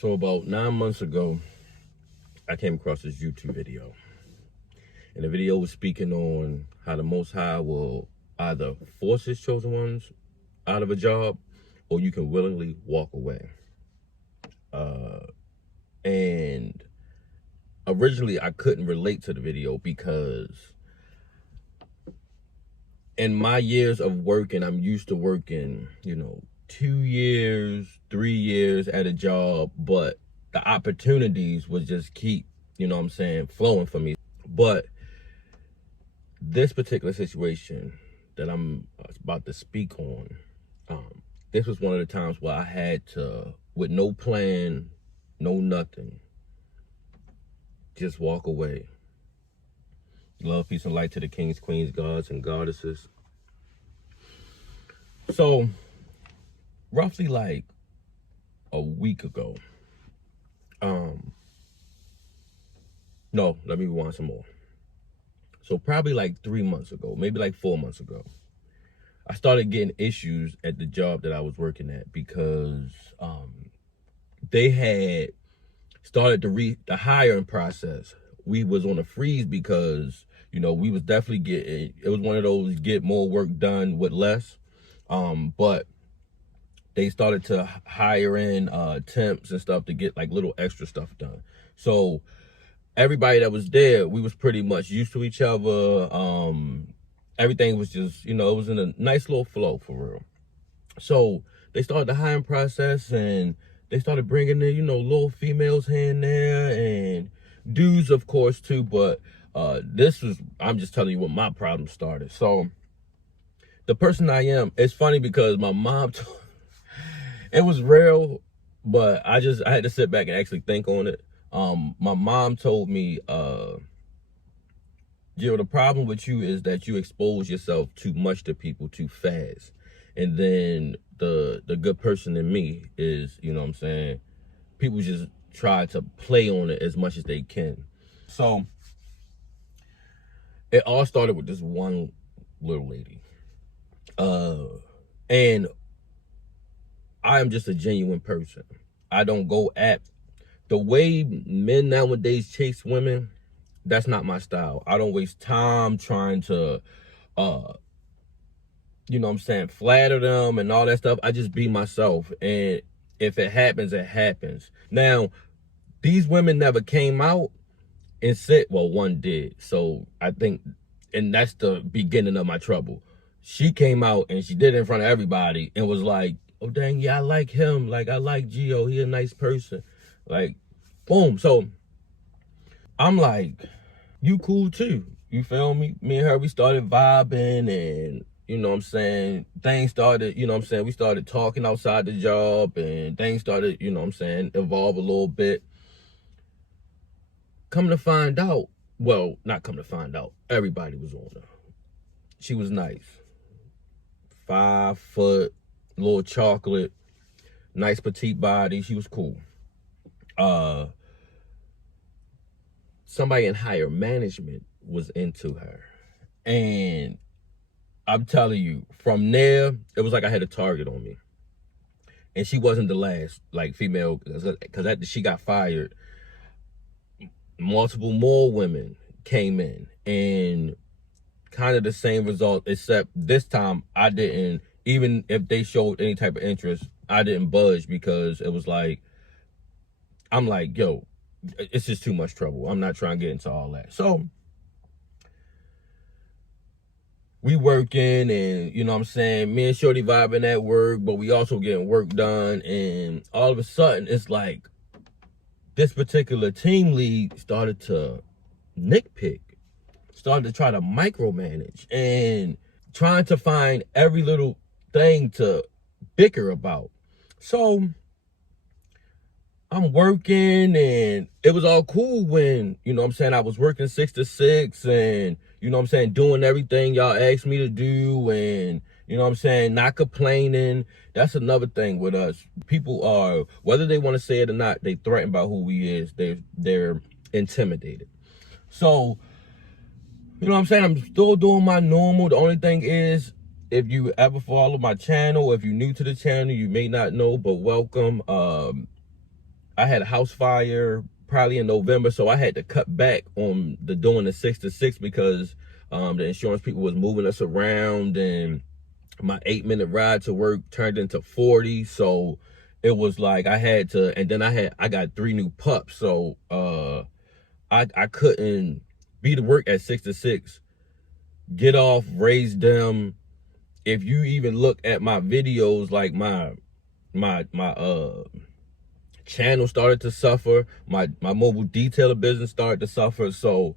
So about 9 months ago, I came across this YouTube video. And the video was speaking on how the Most High will either force his chosen ones out of a job or you can willingly walk away. And originally I couldn't relate to the video because in my years of working, I'm used to working, 2 years, 3 years at a job, but the opportunities would just keep, flowing for me. But this particular situation that I'm about to speak on, this was one of the times where I had to, with no plan, no nothing, just walk away. Love, peace, and light to the kings, queens, gods, and goddesses. So, roughly like a week ago, no, let me rewind some more. So probably like 3 months ago, maybe like 4 months ago, I started getting issues at the job that I was working at because they had started the hiring process. We was on a freeze because, we was definitely it was one of those get more work done with less. But they started to hire in temps and stuff to get like little extra stuff done. So everybody that was there, we was pretty much used to each other. Everything was just, it was in a nice little flow for real. So they started the hiring process and they started bringing in, little females here and there and dudes, of course, too. But I'm just telling you what my problem started. So the person I am, it's funny because my mom, it was real, but I had to sit back and actually think on it. My mom told me, Jill, the problem with you is that you expose yourself too much to people too fast. And then the good person in me is, people just try to play on it as much as they can. So it all started with this one little lady. And I am just a genuine person. I don't go at the way men nowadays chase women. That's not my style. I don't waste time trying to, flatter them and all that stuff. I just be myself. And if it happens, it happens. Now, these women never came out and said, well, one did. So I think, and that's the beginning of my trouble. She came out and she did it in front of everybody and was like, oh, dang, yeah, I like him. Like, I like Gio. He a nice person. Like, boom. So I'm like, you cool too. You feel me? Me and her, we started vibing and, things started, we started talking outside the job and things started, evolve a little bit. Come to find out, well, not come to find out, everybody was on her. She was nice. 5 foot, little chocolate, nice petite body. She was cool. Somebody in higher management was into her. And I'm telling you, from there, it was like I had a target on me. And she wasn't the last, like, female, because after she got fired, multiple more women came in. And kind of the same result, except this time I didn't, even if they showed any type of interest, I didn't budge because it was like, I'm like, yo, it's just too much trouble. I'm not trying to get into all that. So we working and, me and Shorty vibing at work, but we also getting work done. And all of a sudden, it's like this particular team lead started to nitpick, started to try to micromanage and trying to find every little thing to bicker about. So I'm working and it was all cool when, I was working 6 to 6 and, doing everything y'all asked me to do and, not complaining. That's another thing with us. People are, whether they want to say it or not, they threatened by who we is. They're intimidated. So, I'm still doing my normal. The only thing is, if you ever follow my channel, if you're new to the channel, you may not know, but welcome. I had a house fire probably in November, so I had to cut back on doing the 6 to 6 because the insurance people was moving us around, and my 8-minute ride to work turned into 40. So it was like I had to, and then I got 3 new pups, so I couldn't be to work at 6 to 6, get off, raise them. If you even look at my videos, like my channel started to suffer, my mobile detailer business started to suffer. So,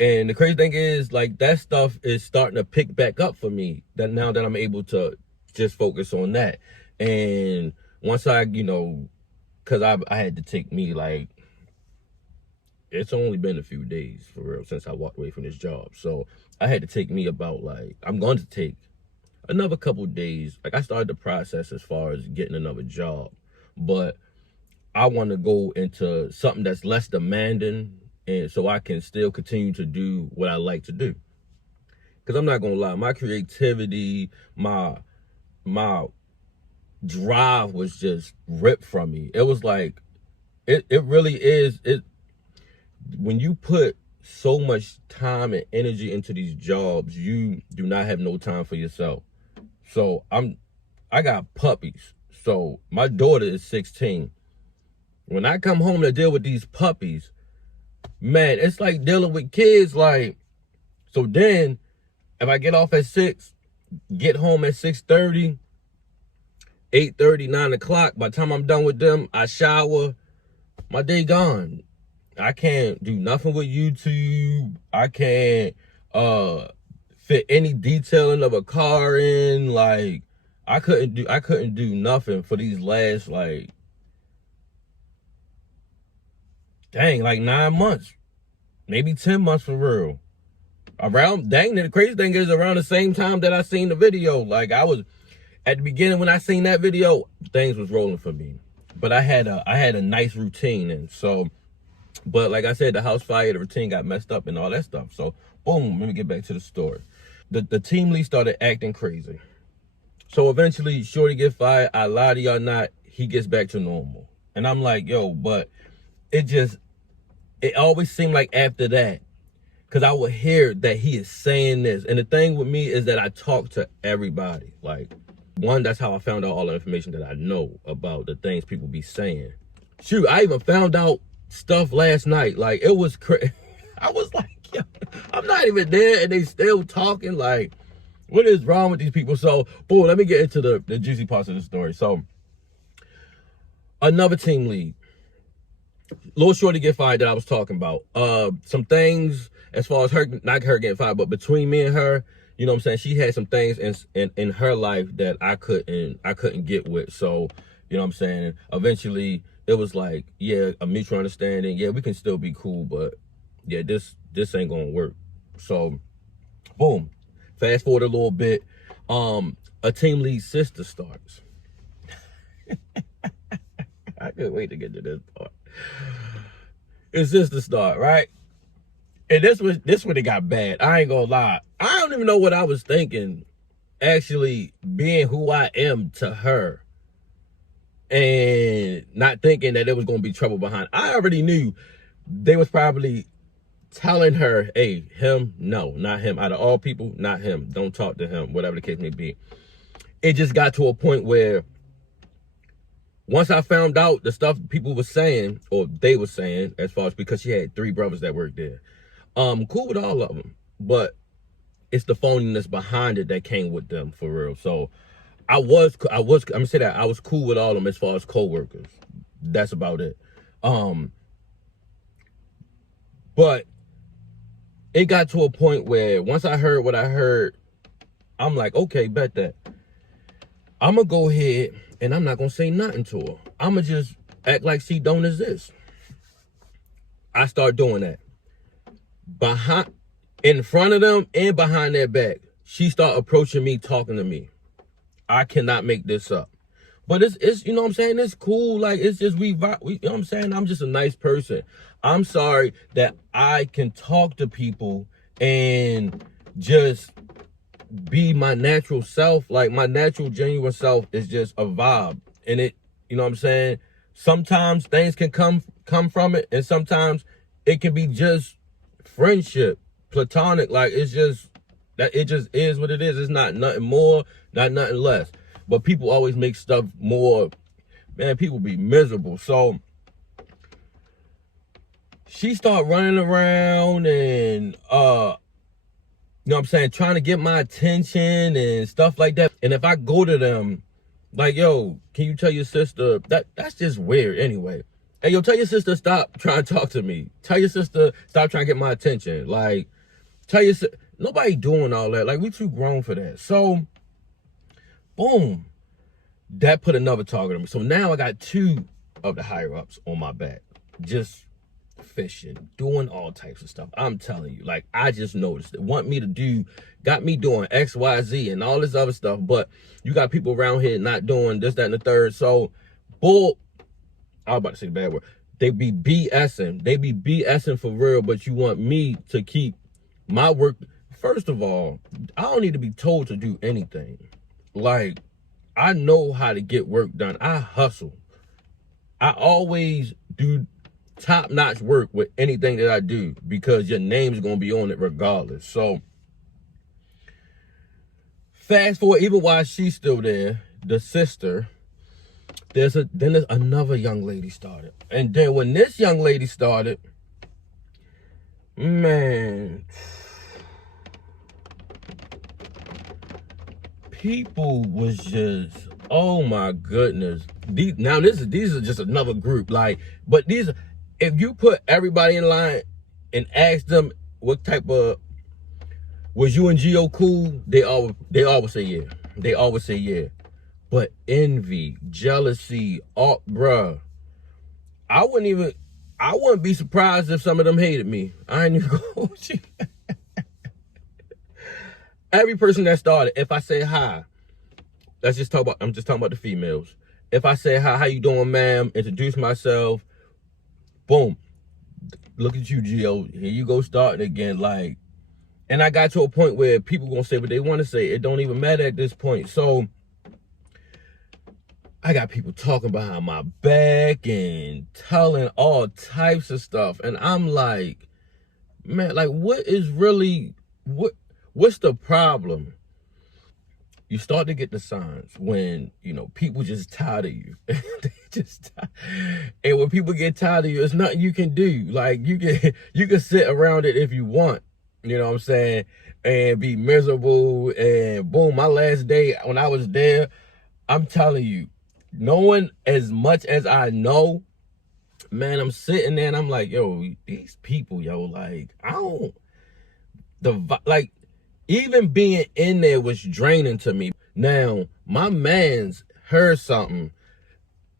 and the crazy thing is, like, that stuff is starting to pick back up for me, that now that I'm able to just focus on that. And once I, because I had to take me, like, it's only been a few days for real since I walked away from this job. So I had to take me about, like, I'm going to take another couple days. Like, I started the process as far as getting another job, but I want to go into something that's less demanding, and so I can still continue to do what I like to do. Because I'm not gonna lie, my creativity, my drive was just ripped from me. It was like, it really is. When you put so much time and energy into these jobs, you do not have no time for yourself. So I got puppies. So my daughter is 16. When I come home to deal with these puppies, man, it's like dealing with kids. Like, so then if I get off at 6, get home at 6:30, 8:30, 9 o'clock, by the time I'm done with them, I shower, my day gone. I can't do nothing with YouTube. I can't fit any detailing of a car in. Like, I couldn't do nothing for these last, like, dang, like 9 months, maybe 10 months for real. The crazy thing is, around the same time that I seen the video, like, I was at the beginning when I seen that video, things was rolling for me. But I had a nice routine, and so, but like I said, the house fire, the routine got messed up and all that stuff. So boom, let me get back to the story. The team lead started acting crazy. So eventually, Shorty get fired. I lie to y'all not, he gets back to normal. And I'm like, yo, but it always seemed like after that, because I would hear that he is saying this. And the thing with me is that I talk to everybody. Like, one, that's how I found out all the information that I know about the things people be saying. Shoot, I even found out stuff last night. Like, it was crazy. I was like, yo, I'm not even there and they still talking. Like, what is wrong with these people? So, boom, let me get into the juicy parts of the story. So, another team lead, Lil Shorty get fired that I was talking about. Some things as far as her, not her getting fired, but between me and her, you know what I'm saying? She had some things in her life that I couldn't get with. So, you know what I'm saying? Eventually, it was like, yeah, a mutual understanding. Yeah, we can still be cool, but yeah, this ain't gonna work. So, boom. Fast forward a little bit. A team lead sister starts. I couldn't wait to get to this part. His sister start, right? And this when it got bad. I ain't gonna lie. I don't even know what I was thinking, actually being who I am to her, and not thinking that there was gonna be trouble behind. I already knew they was probably telling her, hey, him, no, not him. Out of all people, not him. Don't talk to him, whatever the case may be. It just got to a point where once I found out the stuff people were saying, or they were saying, as far as, because she had 3 brothers that worked there. Cool with all of them, but it's the phoniness behind it that came with them, for real. So I'm gonna say that I was cool with all of them as far as co-workers. That's about it. But it got to a point where once I heard what I heard, I'm like, okay, bet that. I'm gonna go ahead and I'm not gonna say nothing to her. I'm gonna just act like she don't exist. I start doing that. In front of them and behind their back, she start approaching me, talking to me. I cannot make this up. But it's you know what I'm saying? It's cool. Like, it's just, we you know what I'm saying? I'm just a nice person. I'm sorry that I can talk to people and just be my natural self. Like, my natural, genuine self is just a vibe. And it, you know what I'm saying? Sometimes things can come from it, and sometimes it can be just friendship, platonic. Like, it's just that it just is what it is. It's not nothing more, not nothing less. But people always make stuff more. Man, people be miserable. So she started running around and you know what I'm saying, trying to get my attention and stuff like that. And if I go to them, like, yo, can you tell your sister that's just weird anyway. Hey, yo, tell your sister stop trying to talk to me. Tell your sister stop trying to get my attention. Like, tell your nobody doing all that. Like, we too grown for that. So, boom, that put another target on me. So now I got two of the higher ups on my back, just fishing, doing all types of stuff. I'm telling you, like, I just noticed it. Want me to do, got me doing X, Y, Z and all this other stuff, but you got people around here not doing this, that, and the third. So, bull, I was about to say the bad word. They be BSing. They be BSing for real, but you want me to keep my work. First of all, I don't need to be told to do anything. Like, I know how to get work done. I hustle. I always do top-notch work with anything that I do because your name's going to be on it regardless. So, fast forward, even while she's still there, the sister, there's another young lady started. And then when this young lady started, man, people was just, oh my goodness. These are just another group. Like, but these, if you put everybody in line and ask them what type of, was you and Gio cool? They always say yeah. They always say yeah. But envy, jealousy, bruh. I wouldn't be surprised if some of them hated me. I ain't even gonna hold you. Every person that started, if I say hi, I'm just talking about the females. If I say hi, how you doing, ma'am? Introduce myself. Boom. Look at you, Gio. Here you go starting again. Like, and I got to a point where people gonna say what they want to say. It don't even matter at this point. So I got people talking behind my back and telling all types of stuff. And I'm like, man, like, what's the problem? You start to get the signs when, you know, people just tired of you. And when people get tired of you, it's nothing you can do. Like, you can sit around it if you want, you know what I'm saying, and be miserable. And boom, my last day when I was there, I'm telling you, knowing as much as I know, man, I'm sitting there and I'm like, yo, these people, yo, like, like, even being in there was draining to me. Now, my man's heard something,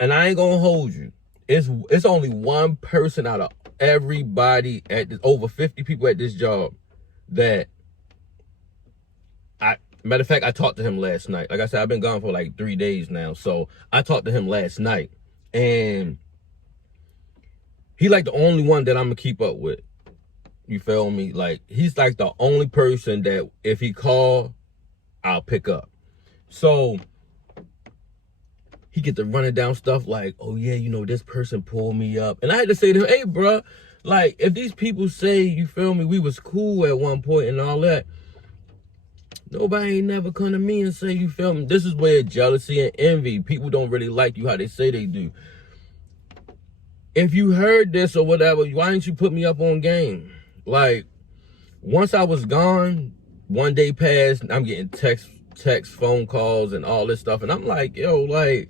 and I ain't gonna hold you. It's only one person out of everybody at this, over 50 people at this job, that matter of fact, I talked to him last night. Like I said, I've been gone for like 3 days now. So I talked to him last night, and he like the only one that I'm gonna keep up with. You feel me? Like, he's like the only person that if he call, I'll pick up. So he get to running down stuff like, oh yeah, you know, this person pulled me up. And I had to say to him, hey, bro, like, if these people say, you feel me, we was cool at one point and all that, nobody ain't never come to me and say, you feel me, this is where jealousy and envy, people don't really like you how they say they do. If you heard this or whatever, why didn't you put me up on game? Like, once I was gone, one day passed, I'm getting text, phone calls, and all this stuff. And I'm like, yo, like,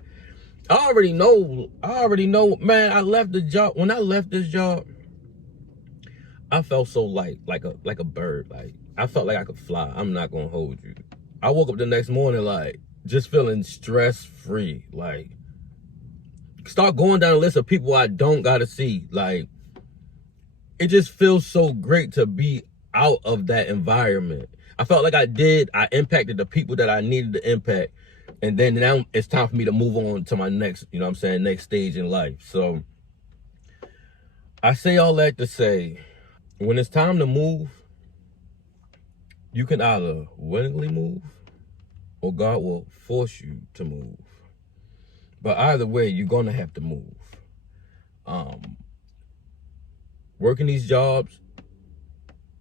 I already know, man, I left the job. When I left this job, I felt so light, like a bird. Like, I felt like I could fly. I'm not gonna hold you. I woke up the next morning, like, just feeling stress-free. Like, start going down a list of people I don't gotta see. Like, it just feels so great to be out of that environment. I felt like I impacted the people that I needed to impact. And then now it's time for me to move on to my next, you know what I'm saying, next stage in life. So I say all that to say, when it's time to move, you can either willingly move or God will force you to move. But either way, you're gonna have to move. Working these jobs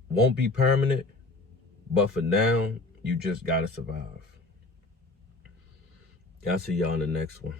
won't be permanent, but for now, you just gotta survive. I'll see y'all in the next one.